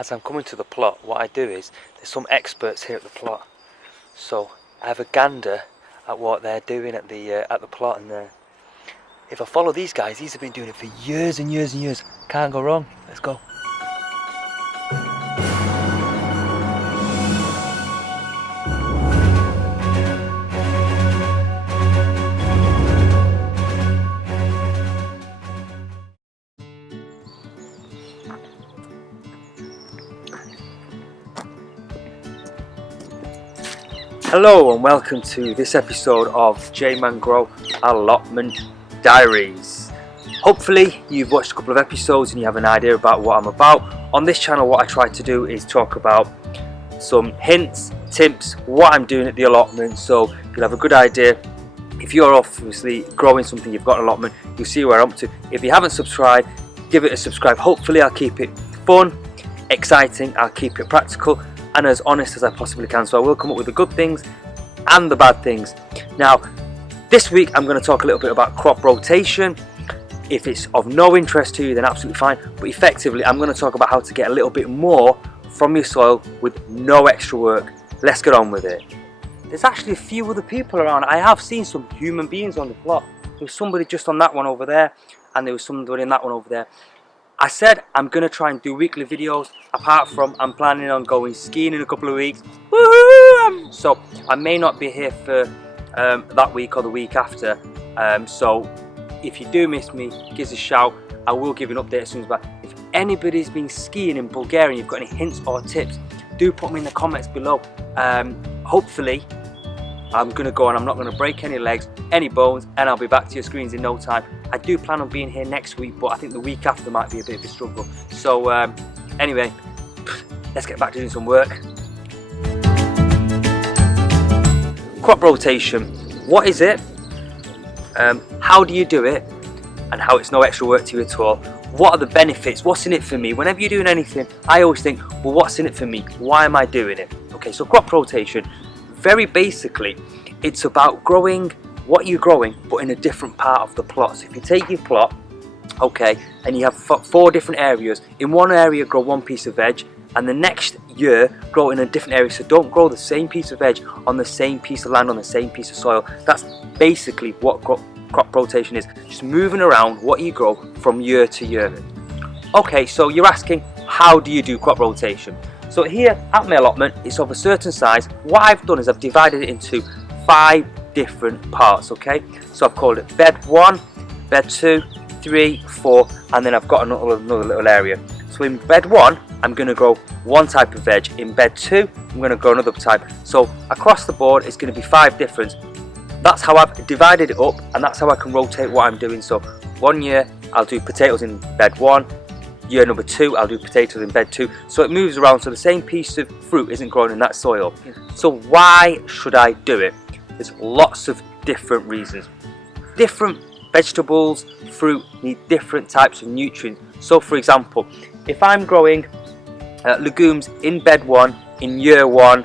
as I'm coming to the plot, what I do is, there's some experts here at the plot, so I have a gander at what they're doing at the plot, and if I follow these guys, these have been doing it for years and years and years. Can't go wrong. Let's go. Hello and welcome to this episode of JayManGrow Allotment Diaries. Hopefully you've watched a couple of episodes and you have an idea about what I'm about. On this channel what I try to do is talk about some hints, tips, what I'm doing at the allotment, so you'll have a good idea. If you're obviously growing something, you've got an allotment, you'll see where I'm up to. If you haven't subscribed, give it a subscribe. Hopefully I'll keep it fun, exciting, I'll keep it practical and as honest as I possibly can, so I will come up with the good things and the bad things. Now this week I'm going to talk a little bit about crop rotation. If it's of no interest to you, then absolutely fine, but effectively I'm going to talk about how to get a little bit more from your soil with no extra work. Let's get on with it. There's actually a few other people around. I have seen some human beings on the plot. There was somebody just on that one over there, and there was somebody in that one over there. I said I'm going to try and do weekly videos, apart from I'm planning on going skiing in a couple of weeks. Woohoo! So I may not be here for that week or the week after. So if you do miss me, give us a shout. I will give you an update as soon as possible. If anybody's been skiing in Bulgaria and you've got any hints or tips, do put them in the comments below. Hopefully I'm going to go and I'm not going to break any legs, any bones, and I'll be back to your screens in no time. I do plan on being here next week, but I think the week after might be a bit of a struggle. So anyway, let's get back to doing some work. Crop rotation, what is it? How do you do it? And how it's no extra work to you at all. What are the benefits? What's in it for me? Whenever you're doing anything, I always think, well, what's in it for me? Why am I doing it? Okay, so crop rotation, very basically, it's about growing what you're growing, but in a different part of the plot. So if you take your plot, okay, and you have 4 different areas, in one area grow one piece of veg, and the next year grow in a different area. So don't grow the same piece of veg on the same piece of land, on the same piece of soil. That's basically what crop rotation is, just moving around what you grow from year to year. Okay, so you're asking, how do you do crop rotation? So here at my allotment, it's of a certain size. What I've done is I've divided it into 5 different parts, okay? So I've called it bed 1, bed 2, 3, 4, and then I've got another little area. So in bed 1, I'm going to grow one type of veg. In bed 2, I'm going to grow another type. So across the board, it's going to be 5 different. That's how I've divided it up, and that's how I can rotate what I'm doing. So one year, I'll do potatoes in bed 1. Year number 2, I'll do potatoes in bed 2. So it moves around, so the same piece of fruit isn't grown in that soil. So why should I do it? There's lots of different reasons. Different vegetables, fruit need different types of nutrients. So for example, if I'm growing legumes in bed 1, in year 1,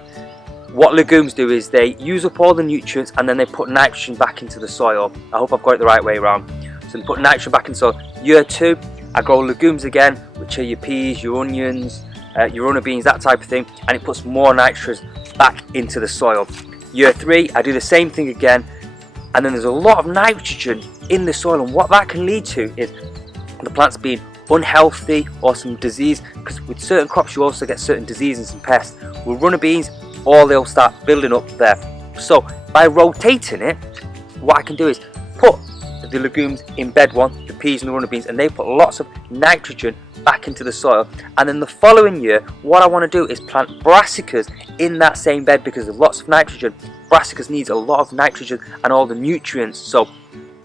what legumes do is they use up all the nutrients and then they put nitrogen back into the soil. I hope I've got it the right way around. So they put nitrogen back in the soil. Year 2, I grow legumes again, which are your peas, your onions, your runner beans, that type of thing, and it puts more nitrogen back into the soil. Year 3, I do the same thing again, and then there's a lot of nitrogen in the soil, and what that can lead to is the plants being unhealthy or some disease, because with certain crops you also get certain diseases and pests. With runner beans, all they'll start building up there. So by rotating it, what I can do is put the legumes in bed 1, the peas and the runner beans, and they put lots of nitrogen back into the soil. And then the following year, what I want to do is plant brassicas in that same bed, because there's lots of nitrogen. Brassicas needs a lot of nitrogen and all the nutrients, so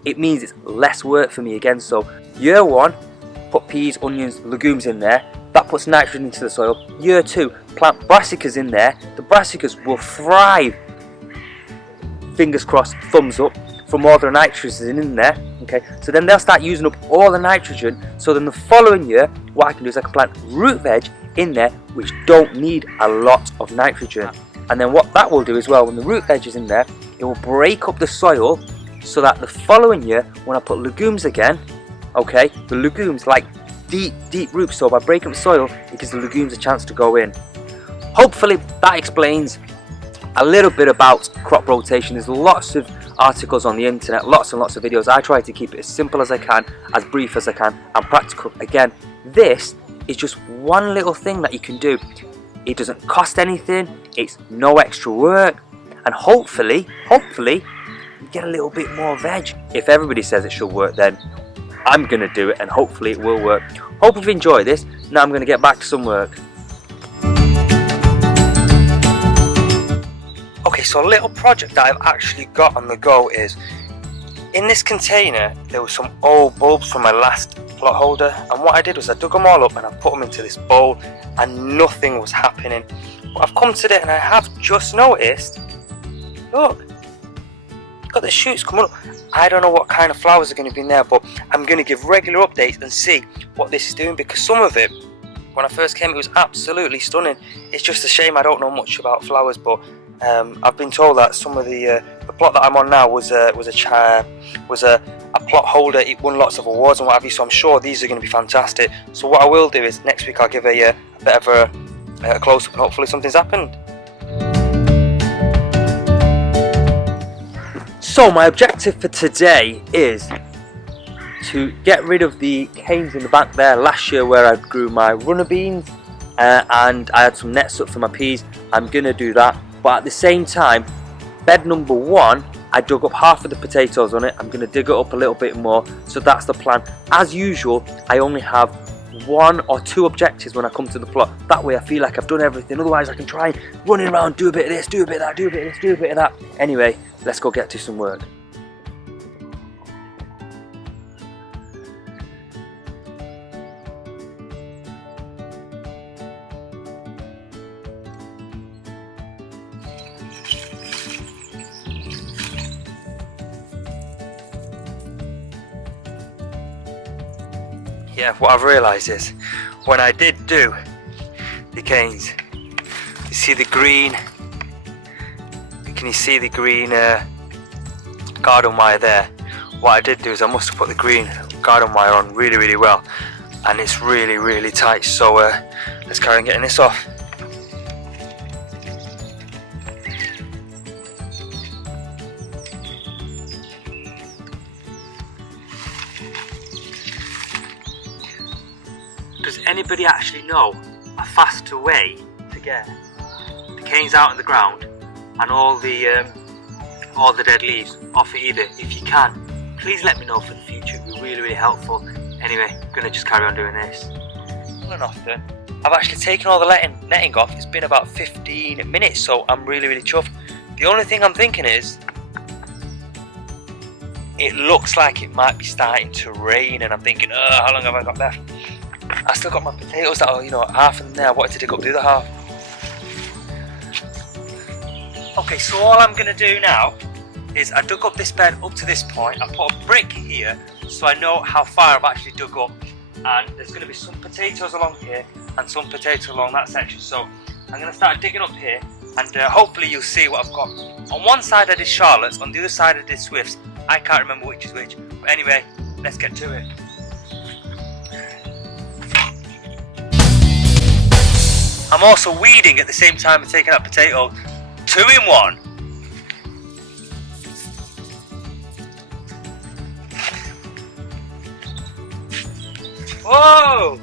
it means it's less work for me again. So year 1, put peas, onions, legumes in there, that puts nitrogen into the soil. Year 2, plant brassicas in there. The brassicas will thrive, fingers crossed, thumbs up, from all the nitrogen in there. Okay, so then they'll start using up all the nitrogen. So then the following year, what I can do is I can plant root veg in there, which don't need a lot of nitrogen. And then what that will do as well, when the root veg is in there, it will break up the soil, so that the following year, when I put legumes again, okay, the legumes like deep roots, so by breaking up soil it gives the legumes a chance to go in. Hopefully that explains a little bit about crop rotation. There's lots of articles on the internet, lots and lots of videos. I try to keep it as simple as I can, as brief as I can, and practical. Again, this is just one little thing that you can do. It doesn't cost anything, it's no extra work, and hopefully you get a little bit more veg. If everybody says it should work, then I'm gonna do it, and hopefully it will work. Hope you've enjoyed this. Now I'm gonna get back to some work. Okay, so a little project that I've actually got on the go is, in this container there were some old bulbs from my last plot holder, and what I did was I dug them all up and I put them into this bowl, and nothing was happening. But I've come today and I have just noticed, look, got the shoots coming up. I don't know what kind of flowers are going to be in there, but I'm going to give regular updates and see what this is doing, because some of it, when I first came, it was absolutely stunning. It's just a shame I don't know much about flowers, but I've been told that some of the plot that I'm on now was a plot holder. It won lots of awards and what have you, so I'm sure these are going to be fantastic. So what I will do is next week I'll give a bit of a close-up, and hopefully something's happened. So my objective for today is to get rid of the canes in the back there. Last year where I grew my runner beans and I had some nets up for my peas, I'm going to do that. But at the same time, bed number 1, I dug up half of the potatoes on it. I'm going to dig it up a little bit more, so that's the plan. As usual, I only have 1 or 2 objectives when I come to the plot. That way I feel like I've done everything, otherwise I can try running around, do a bit of this, do a bit of that, do a bit of this, do a bit of that. Anyway, let's go get to some work. Yeah, what I've realised is, when I did do the canes, you see the green, can you see the green garden wire there? What I did do is I must have put the green garden wire on really well, and it's really tight, so let's carry on getting this off. Does anybody actually know a faster way to get the canes out of the ground and all the dead leaves off it either? If you can, please let me know for the future. It'd be really helpful. Anyway, I'm gonna just carry on doing this. Well and often, I've actually taken all the netting off. It's been about 15 minutes, so I'm really chuffed. The only thing I'm thinking is, it looks like it might be starting to rain, and I'm thinking, how long have I got left? I still got my potatoes that are, half of them there. I wanted to dig up the other half. Okay, so all I'm going to do now is I dug up this bed up to this point. I put a brick here so I know how far I've actually dug up. And there's going to be some potatoes along here and some potatoes along that section. So I'm going to start digging up here, and hopefully you'll see what I've got. On one side I did Charlotte's, on the other side I did Swift's. I can't remember which is which. But anyway, let's get to it. I'm also weeding at the same time as taking out potatoes. 2 in 1. Whoa!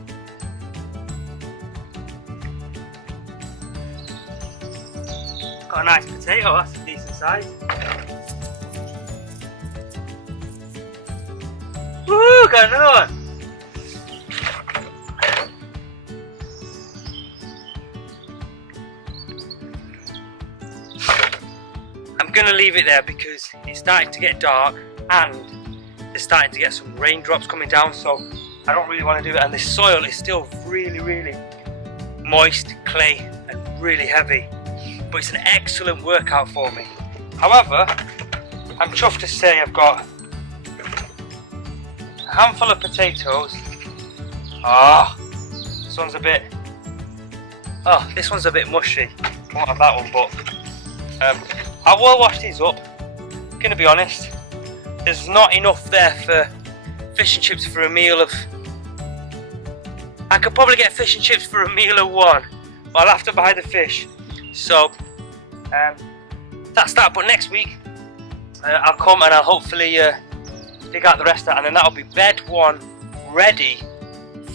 Got a nice potato, that's a decent size. Woo! Got another one! I'm gonna leave it there because it's starting to get dark and there's starting to get some raindrops coming down, so I don't really want to do it, and the soil is still really moist, clay and really heavy, but it's an excellent workout for me. However, I'm chuffed to say I've got a handful of potatoes. This one's a bit mushy. Won't have that one, but I will wash these up. I'm gonna be honest, there's not enough there for fish and chips for a meal of I could probably get fish and chips for a meal of one, but I'll have to buy the fish. So that's that. But next week I'll come and I'll hopefully dig out the rest of that, and then that'll be bed 1 ready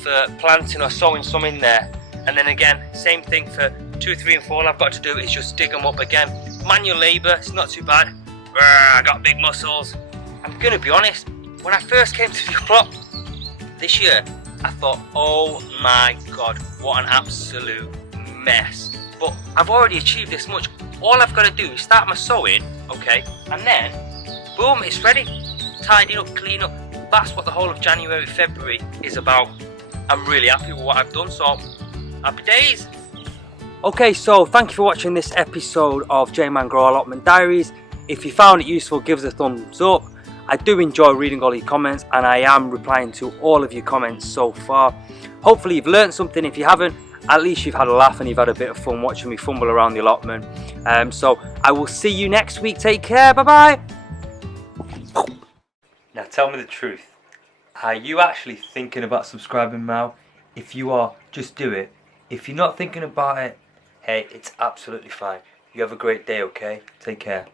for planting or sowing some in there. And then again, same thing for 2, 3 and 4. All I've got to do is just dig them up again. Manual labour, it's not too bad. I got big muscles. I'm gonna be honest, when I first came to the plot this year, I thought, oh my god, what an absolute mess. But I've already achieved this much. All I've got to do is start my sowing, okay, and then boom, it's ready. Tidy up, clean up. That's what the whole of January, February is about. I'm really happy with what I've done, so happy days. Okay, so thank you for watching this episode of JayManGrow Allotment Diaries. If you found it useful, give us a thumbs up. I do enjoy reading all your comments, and I am replying to all of your comments so far. Hopefully you've learned something. If you haven't, at least you've had a laugh and you've had a bit of fun watching me fumble around the allotment. So I will see you next week. Take care. Bye bye. Now tell me the truth. Are you actually thinking about subscribing now? If you are, just do it. If you're not thinking about it, hey, it's absolutely fine. You have a great day, okay? Take care.